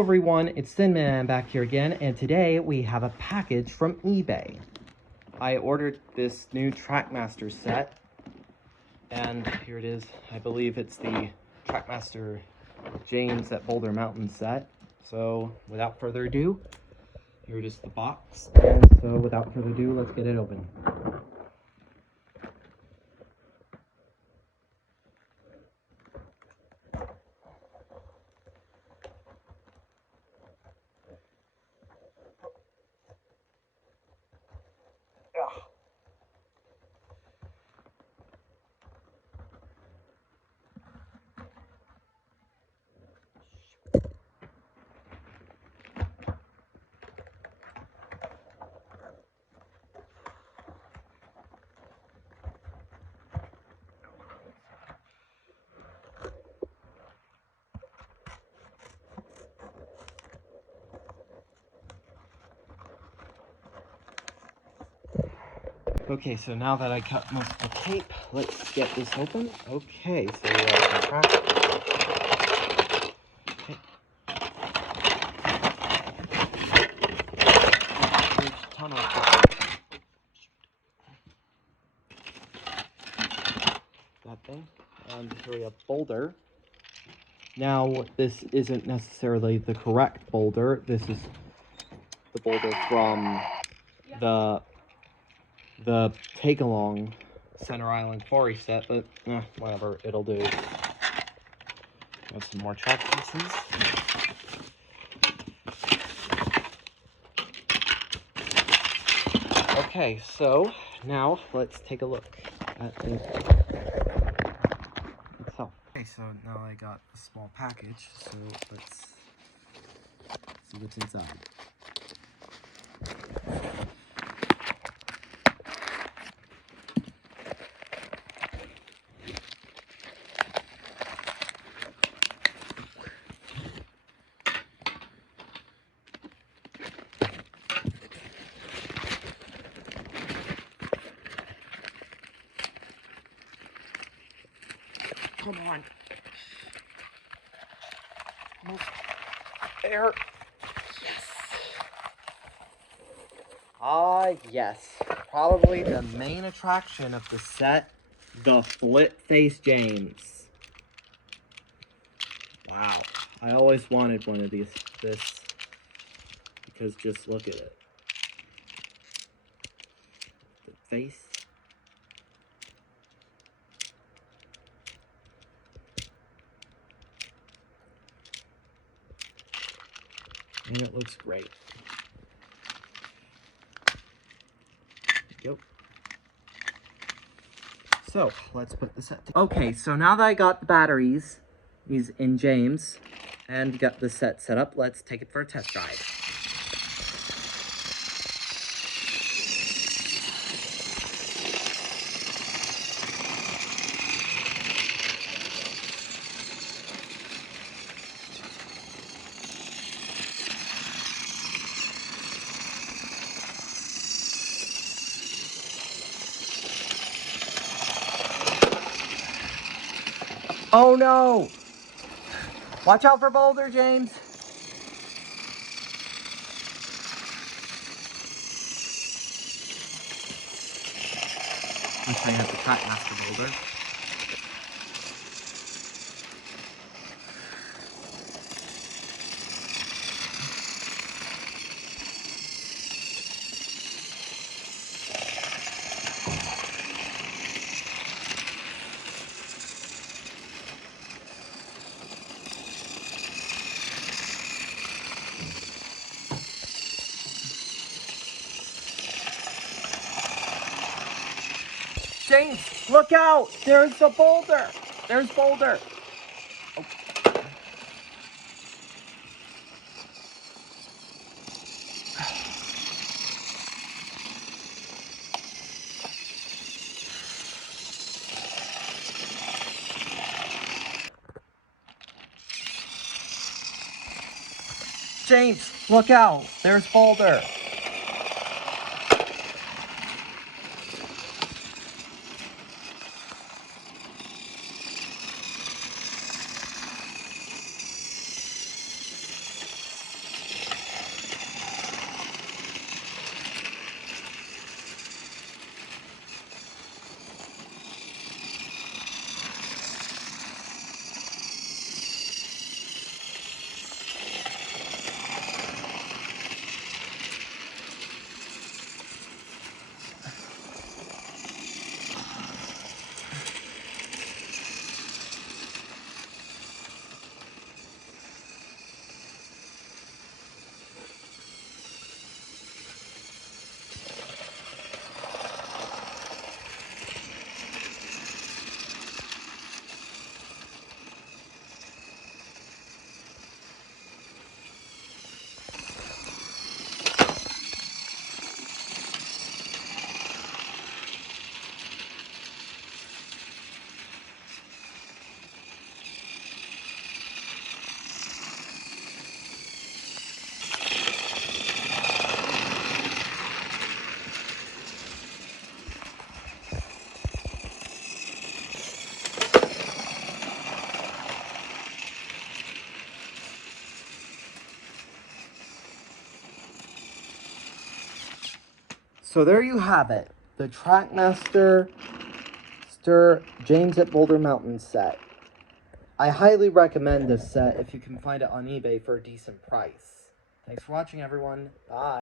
everyone, it's Thin Man back here again, and today we have a package from eBay. I ordered this new Trackmaster set, and here it is. I believe it's the Trackmaster James at Boulder Mountain set. So without further ado, here it is the box, and so without further ado, let's get it open. Okay, so now that I cut most of the tape, let's get this open. Okay, so we have some track. Okay. There's a ton of that thing. And here we have Boulder. Now, this isn't necessarily the correct Boulder. This is the Boulder from the take-along Center Island Quarry set, but whatever, it'll do. Got some more track pieces. Okay, so now let's take a look at this itself. Okay, so now I got a small package, so let's see what's inside. Come on. Almost there. Yes. Yes. Probably the main attraction of the set, the flip face James. Wow. I always wanted one of this, because just look at it. The face. And it looks great. Yep. So, let's put the set together. Okay, so now that I got the batteries, these in James, and got the set set up, let's take it for a test drive. Oh no! Watch out for Boulder, James! I'm trying to have the Trackmaster Boulder. James, look out! There's the Boulder! There's Boulder! Oh. James, look out! There's Boulder! So there you have it. The Trackmaster James at Boulder Mountain set. I highly recommend this set if you can find it on eBay for a decent price. Thanks for watching, everyone. Bye.